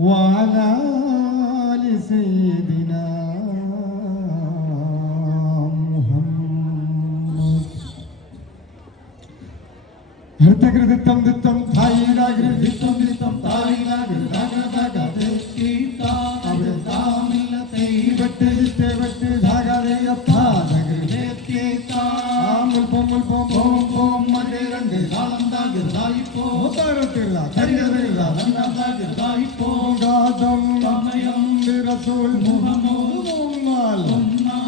وعلى آل سيدنا محمد ഹൃതകൃതിത്തം ദിത്തം തായിരാകൃതിത്തം ദിത്തം തായിരാകൃതകതകതീതാ അവിതാമില്ല തൈവട്ട് ജിത്തവട്ട് ധാഗരയത്താദകൃതേതീതാ മുൽപം മുൽപം ബോം ബോം മരേ രണ്ട് താളം താകൃതായിപ്പോ താരത്തില്ല കരിയറില്ല നന്നതാകൃതായിപ്പോ ഗാദം സമയം റസൂൽ മുഹമ്മദ് ഉമ്മാൽ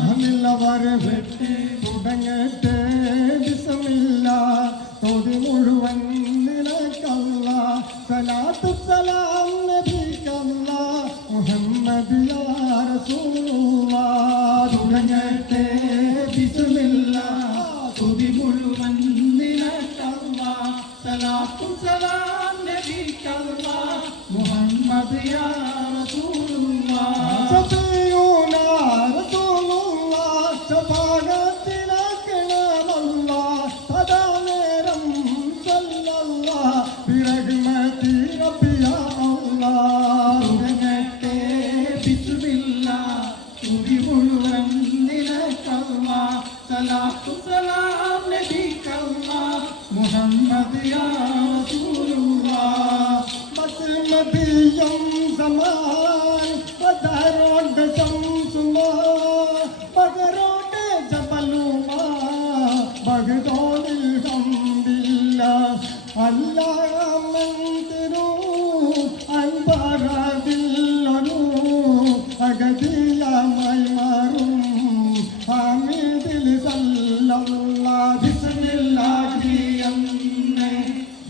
അമില്ലവരെ വെട്ടി തുടങ്ങട്ടെ ബിസ്മില്ലാ തോതി മുഴുവൻ നിനക്കല്ല സലാത്തു സലാം നബിക്കല്ല മുഹമ്മദ് യാ റസൂലുള്ളാഹ് തുടങ്ങട്ടെ ബിസ്മില്ലാ തോതി മുഴുവൻ നിനക്കല്ല സലാത്തു സലാം നബിക്കല്ല മുഹമ്മദ് യാ റസൂലുള്ളാഹ് സഫിയൂനാ റസൂലുള്ളാഹ് ശഫാഅത്തിനാക്കണമല്ലാഹ് സദാ برحمتي ربي يا الله തുടങ്ങട്ടെ ബിസ്മില്ലാ തുതി മുഴുവൻ നിനക്കല്ലാ സലാത്തു സലാം നബിക്കല്ലാ മുഹമ്മദ് യാ റസൂലുള്ളാഹ് ബസ്മതിയം സമാൻ ബദറോണ്ട് ശംസുമാ ബദറോണ്ട് ജബലുമാ ബഗ്ദോനിൽ ഹംദില്ലാ അല്ലാമന്തിരു അൻപറതില്ലൊരു അഗതിയമായി മാറും ഹമീദിൽ സല്ലല്ലാഹ് ബിസ്മില്ലാഹി അന്നെ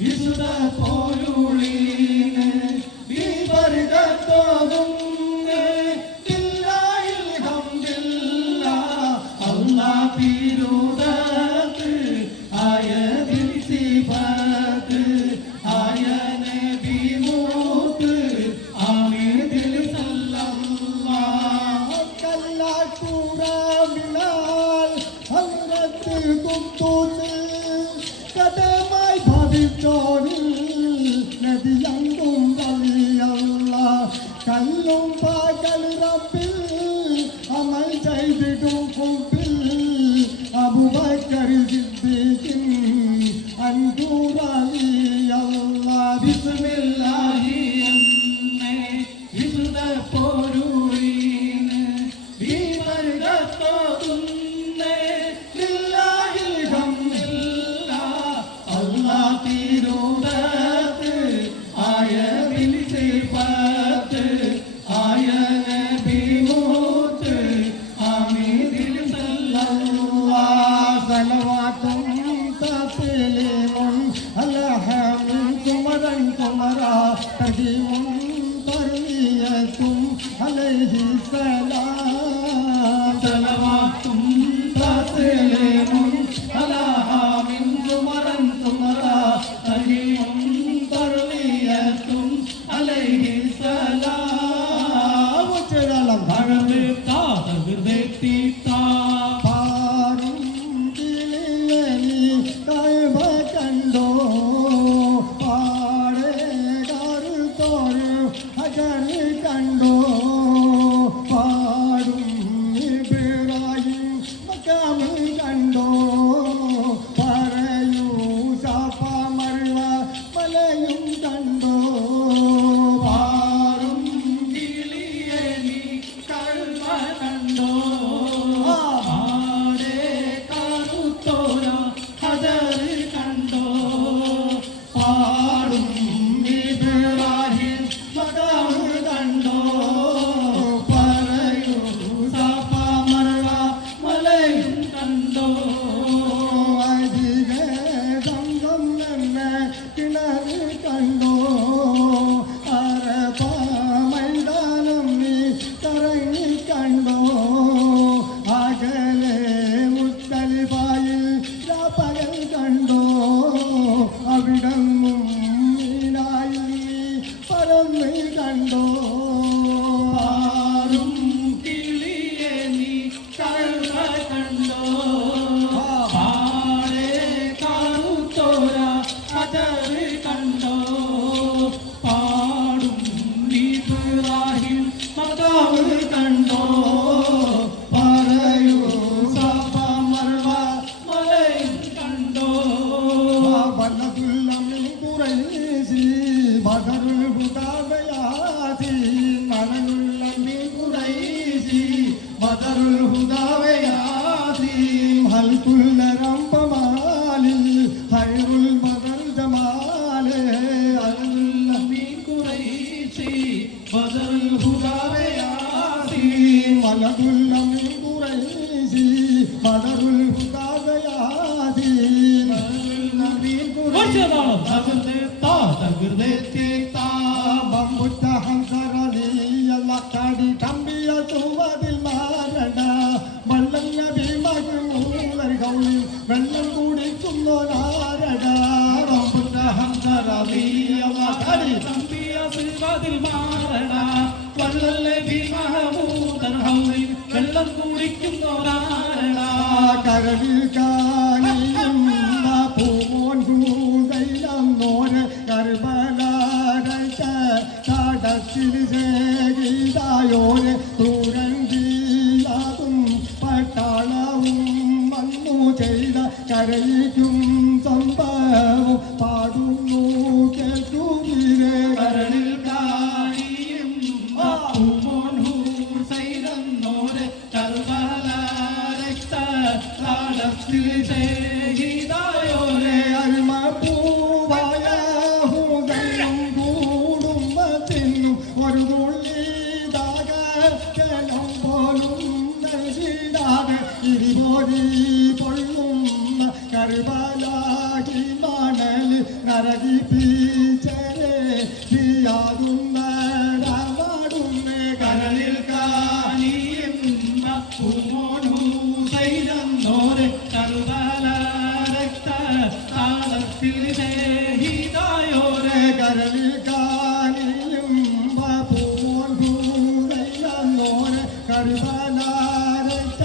വിശുദ്ധ പോരുളീനെ വിബർഗത്തോതുന്നെ ബില്ലാഹിൽ ഹംദില്ലാഹ് അല്ലാഹ് തിരുദത്ത് ആയതിൽ സിഫത്ത് ആയ നബി മൂത്ത് ആമീദിൽ സല്ലല്ലാഹ് കല്ലാത്തുറാബിലാൽ ഹസ്രത്ത് കുദ്ദൂസ് കദമായി ഭവിച്ചോരിൽ നദിയങ്കും വലിയല്ലാഹ് കല്ലും പകൽ റബ്ബിൽ അമൽ ചെയ്തിടും കുബിൽ അബൂബക്കർ സിദ്ദീഖിൻ അൻദൂറലി അല്ലാഹ് ബിസ്മില്ലാഹി അന്നെ വിശുദ്ധ പോരുളീനെ വിബർഗത്തോതുന്നെ ബില്ലാഹിൽ ഹംദില്ലാഹ് അല്ലാഹ് തിരുദത്ത് ആയതിൽ സിഫത്ത് ആയ നബി മൂത്ത് ആമീദിൽ സല്ലല്ലാഹ് സലവാത്തും തസ്ലീമുൻ അൽഹം കുമരൻ കുമരാ തഹീമുൻ തർനിയത്തും അലൈഹി സലാം സലവാത്തും തസ്ലീമുൻ അൽഹം കുമരൻ കുമരാ തഹീമുൻ തർനിയത്തും അലൈഹി സലാം ഉച്ചരാളം ഭഗവതാ തകൃതീതാ കണ്ടോ പാടും ഇബ്രാഹിം മക്കാമിൽ കണ്ടോ പറയൂ സഫ മർവ മലയും കണ്ടോ പാടും കിളിയെ നീ കൽവ കണ്ടോ ആടെ കറുത്തോര ഹദർ കണ്ടോ പാടും ഇബ്രാഹിം മക്കാം കണ്ടോ പറയൂ സഫ മർവ മലയും കണ്ടോ അധിക സംഘം എന്നെ കിണർ കണ്ടോ അരപ മൈതാനം നീ കറങ്ങി കണ്ടോ അകലെ മുസ്തലിഫയിൽ പകൽ കണ്ടോ അവിടങ്ങും മീനായി പറന്ന് കണ്ടോ ആരും കിളിയെ നീ കൽവ കണ്ടോ പാടെ കറുത്തോര ഹദർ കണ്ടോ പാടും ഖുറൈശി ബദറുൽ ഹുദാവയാതി മണലുള്ള മീൻ ഖുറൈശി ബദറുൽ ഹുദാവയാതി ഹൽകുൽ റംബമാലിൽ ഖൈറുൽ ബദർ ജമാലെ അലുള്ള മീൻ ഖുറൈശി ബദറുൽ ഹുദാവയാതി മലകുൽ മീൻ ഖുറൈശി ബദറുൽ ഹുദാവയാതി വെള്ളം കുടിക്കുന്നോരാരട വെള്ളം കുടിക്കുന്നോരാരട കരളിൽ കാണിയും പൂമോൻ കൂതയിലും നോര് കർബലാടത്തിൽ ചെയ്തായോര് തുരങ്കിയാതും പട്ടാളവും വന്നു ചെയ്ത കരയിക്കും സംഭവം പാടുന്നു കേൾക്കുവിരേ കരളിൽ കാണിയും പൂമോൻ ഹൂസൈനോര് കർബല രക്തത്തിൽ ചെയ്തായോരെ അരുമപ്പൂവായ ഹൂദയും കൂടുംബത്തിനും ഒരു തുള്ളിതാകണം പോലും നൽകിടാതെ ഇരിപോരി പൊള്ളുന്ന കർബലാഹി മണൽ നരകിപ്പിച്ചേ പിയാതുന്ന രാമാടുന്നേ കരളിൽ കാണിയും പൂമോൻ ഹൂസൈനോര് കർബല രക്തത്തിൽ ചെയ്തായോരെ കരളിൽ കാണിയും പൂമോൻ കൂതയിലോര് കർബലാരത്ത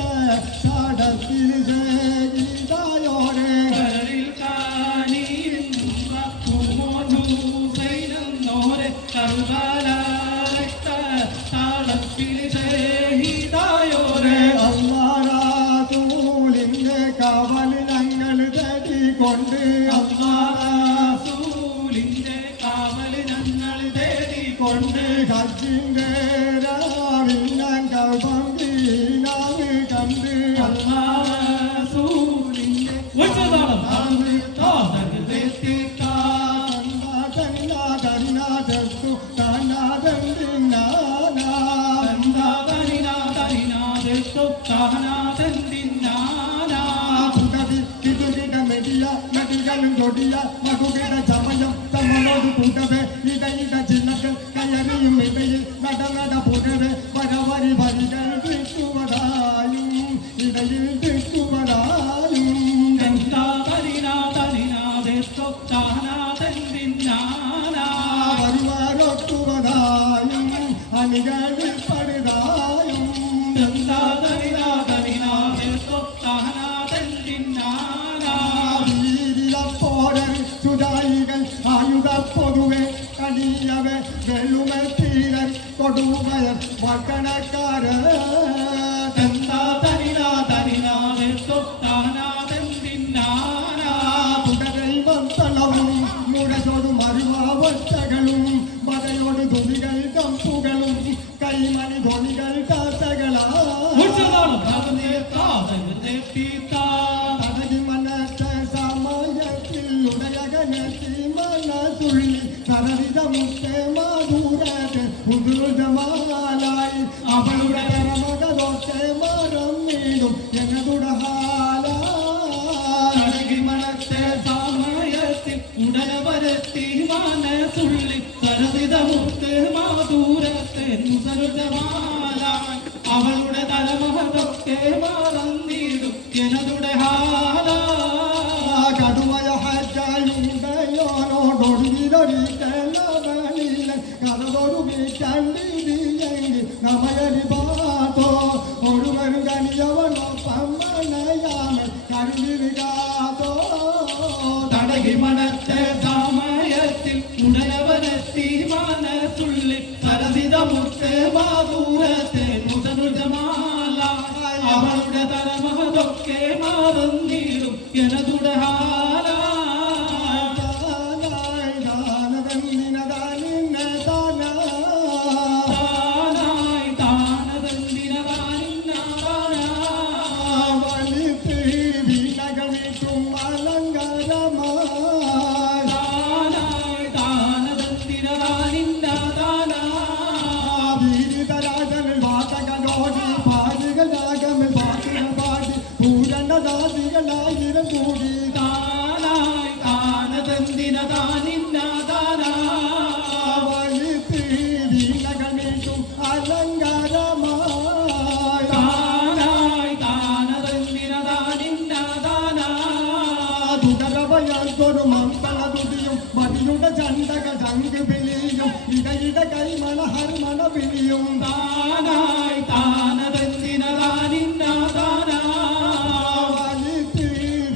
സാടത്തിൽ ചെയ്തായോരെ കരളിൽ കാണിയും പൂമോൻ ഹൂസൈനോര് കർബല രക്തത്തിൽ ചെയ്തായോരെ അല്ലാഹുവിന്റെ കാവൽ ഞങ്ങൾ തേടിക്കൊണ്ട് അല്ലാഹുവിന്റെ കാവൽ ഞങ്ങൾ തേടിക്കൊണ്ട് ഹജ്ജിന്റെ രാവിൽ ഞാൻ കൗബീനാവ് കണ്ട് അല്ലാഹുവിന്റെ ഉച്ചതാളം സമയം തമ്മളോട് കൂട്ടവേ ഇടയിട ചിന്നകൾ കയറിയും ഇടയിൽ നട പുടവേ വരവരി വരികൾ കിട്ടുവതായും ഇടയിൽ കിട്ടുവതായും വരുവാരൊട്ടുവതായും അണികളിൽ പടുതായും വീരിലപ്പോരൻ സുതായികൾ ആയുധ പൊതുവെ കണിയവെ വെള്ളുമെത്തീരൻ കൊടുവയർ വക്കണക്കാരൻ തുടരൈവത്തളവും മുടചോട് മരുമാവറ്റകളും മതയോട് തുണികൾ കമ്പുകളും കൈമണി ധ്വനികൾ കാത്തകളാ മനത്ത സമയത്തിൽ ഉടയകനെത്തി മനസുള്ളി സരവിതമുത്തെ മാധുരത്തെ പുതുജമാലായി അവളുടെ പരമകതൊക്കെ മരം വീടും എന്നതുടഹാലായി മണത്തെ സമയത്തിൽ ഉടനവരത്തി മനസുള്ളി സരസിതമുത്ത് മാധൂരത്തെ മുസരുജമാല അവളുടെ തലമഹതൊക്കെ മറന്നിടും എന്നതുടെ ഹാല കടുവയ ഹജ്ജായുണ്ടയോനോടൊടുവിലൊരിക്കലവനില്ല കഥതൊരു വീട്ടണ്ടിയെങ്കിൽ നമയരി പാത്തോ ഒരുവരും കനിയവനോ പമ്മനയാമൻ കരുതിരികാതോ തടകി മണത്തെ സമയത്തിൽ ഉടനവരത്തി മനസുള്ളി സരസിതമുത്ത് മാധൂരത്തെ മുസരുജമാല അവളുടെ തലമഹതൊക്കെ മറന്നിടും എന്നതുടെ ഹാല കൈകളായിരം കൂടി താനായി താനതെന്തിന താനിന്നാതാനാ വീണകമീട്ടും അലങ്കാരമായി താനായി താനതെന്തിന താനിന്നാതാനാ തുടരവയൊരു മംഗളതുതിയും മതിയുടെ ചണ്ടക ചങ്ക് വിളിയും ഇടയിട കൈമണ ഹർമണ വിളിയും താനായി താനതെന്തിന താനിന്നാതാനാ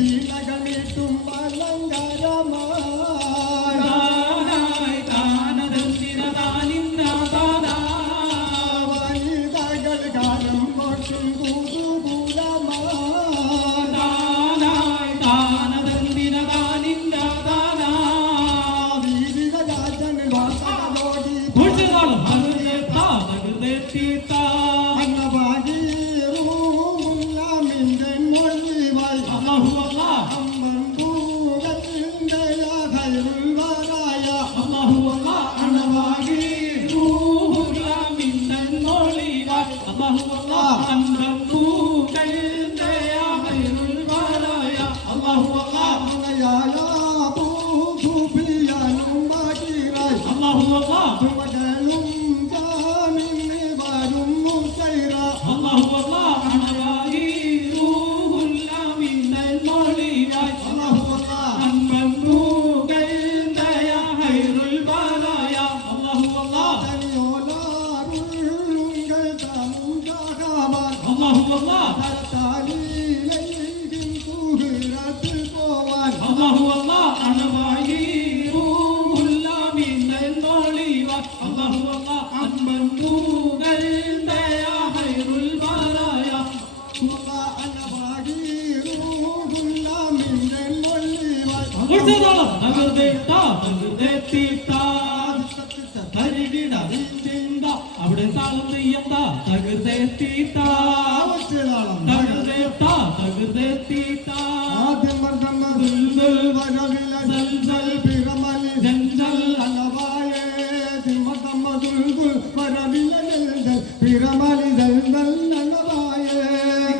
വീണകമീട്ടും അലങ്കാരമായി താനായി താനതെന്തിന താനിന്നാതാനാ വനിതകൾ കാലം കൊട്ടും കൂതുകൂലമായി താനായി താനതെന്തിന താനിന്നാതാനാ വീതിക രാജന് വാസനോടി കുഴിച്ചതാളും ഹൃദയ താതകൃതേ തീർത്താ അന്നവാകീറുമിന്റെ മൊഴിവായി അല്ലാഹു അല്ലാഹ് അമ്മൻ പൂരത്തിന്റെ ഹൈറുൽവരായ അല്ലാഹു അല്ലാഹ് അണവാകി റൂഹുലാമിന്നൻ മോളിവായ് അല്ലാഹു അല്ലാഹ് അൻറം പൂകൈന്ദയാ ഖൈറുൽ വരായ അല്ലാഹു അല്ലാഹ് അങ്ങയായ പൂസുഫിയാനും ബാക്കിറായി അല്ലാഹു അല്ലാഹ് മകളും ജാമിന് വരും മുസൈറ അല്ലാഹു അല്ലാഹ് അണവാകി റൂഹുലാമിന്നൻ മോളിവായ് അല്ലാഹു അല്ലാഹ് അൻറം പൂകൈന്ദയാ ഖൈറുൽ വരായ അല്ലാഹു അല്ലാഹ് തനിയോലാരുള്ളുങ്കൾ തമുജാകാവാൻ അല്ലാഹു അല്ലാഹ് തരത്താലിയിലേക്കും സുഹൃത്തിൽ പോവാൻ അല്ലാഹു അല്ലാഹ് അണവായി റൂഹുല്ലാമിന്നൻ മോളിവായ് അല്ലാഹു അല്ലാഹ് അൻപൻ പൂകൈന്ദയാ ഖൈറുൽ വരായ കുഴിച്ചതാളും തകൃതേ താതകൃതേ തീർത്താ തരികിട ചിന്ത അവിടെ താളം ചെയ്യണ്ട തകൃതേ തീർത്താ തകൃതേ താതകൃതേ തീർത്താ ജഞ്ചൽ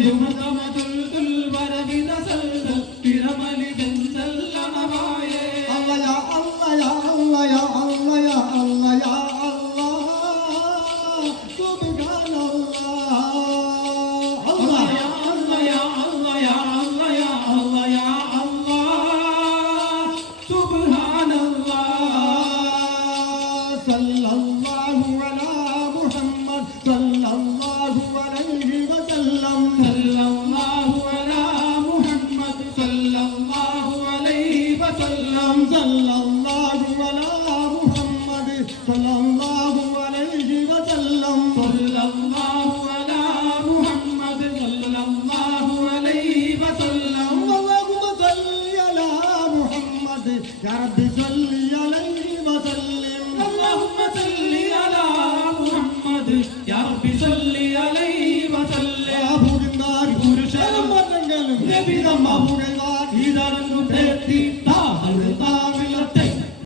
ിമതമതുൽ വരവിന സൽദൽ പിരമലി ജഞ്ചൽ അണവായേ يا ربي صل عليه وسلم اللهم صل على محمد يا رب صل عليه وسلم പുരുഷനും നബി നമ്മ ഇതറങ്ങു തേത്തി താതകൃതാ